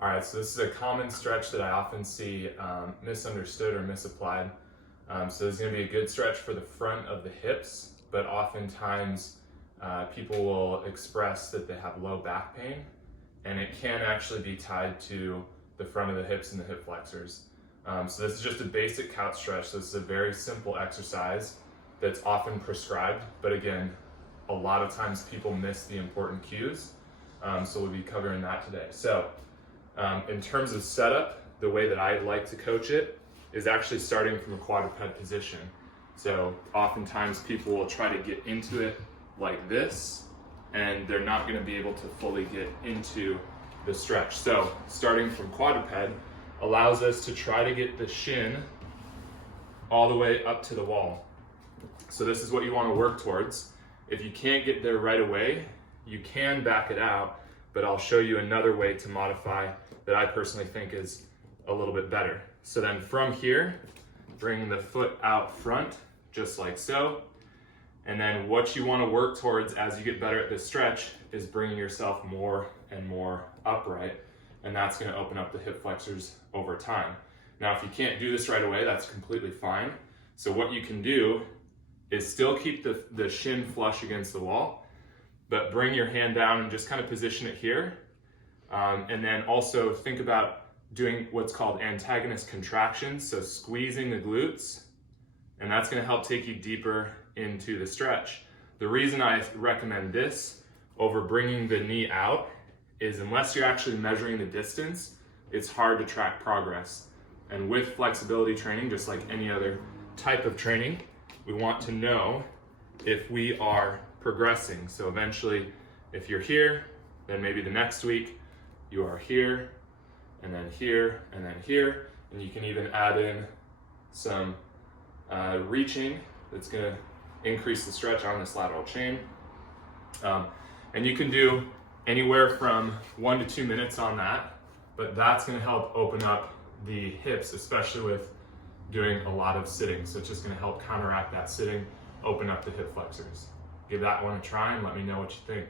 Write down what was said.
All right, so this is a common stretch that I often see misunderstood or misapplied. So this is going to be a good stretch for the front of the hips, but oftentimes people will express that they have low back pain, and it can actually be tied to the front of the hips and the hip flexors. So this is just a basic couch stretch. This is a very simple exercise that's often prescribed, but again, a lot of times people miss the important cues. So we'll be covering that today. So in terms of setup, the way that I like to coach it is actually starting from a quadruped position. So oftentimes people will try to get into it like this, and they're not going to be able to fully get into the stretch. So starting from quadruped allows us to try to get the shin all the way up to the wall. So this is what you want to work towards. If you can't get there right away, you can back it out, but I'll show you another way to modify that I personally think is a little bit better. So then from here, bring the foot out front, just like so. And then what you want to work towards as you get better at this stretch is bringing yourself more and more upright. And that's going to open up the hip flexors over time. Now, if you can't do this right away, that's completely fine. So what you can do is still keep the shin flush against the wall, but bring your hand down and just kind of position it here. And then also think about doing what's called antagonist contractions, so squeezing the glutes, and that's going to help take you deeper into the stretch. The reason I recommend this over bringing the knee out is unless you're actually measuring the distance, it's hard to track progress. And with flexibility training, just like any other type of training, we want to know if we are progressing. So eventually, if you're here, then maybe the next week you are here, and then here, and then here, and you can even add in some reaching that's going to increase the stretch on this lateral chain. And you can do anywhere from 1 to 2 minutes on that, but that's going to help open up the hips, especially with doing a lot of sitting. So it's just going to help counteract that sitting, open up the hip flexors. Give that one a try and let me know what you think.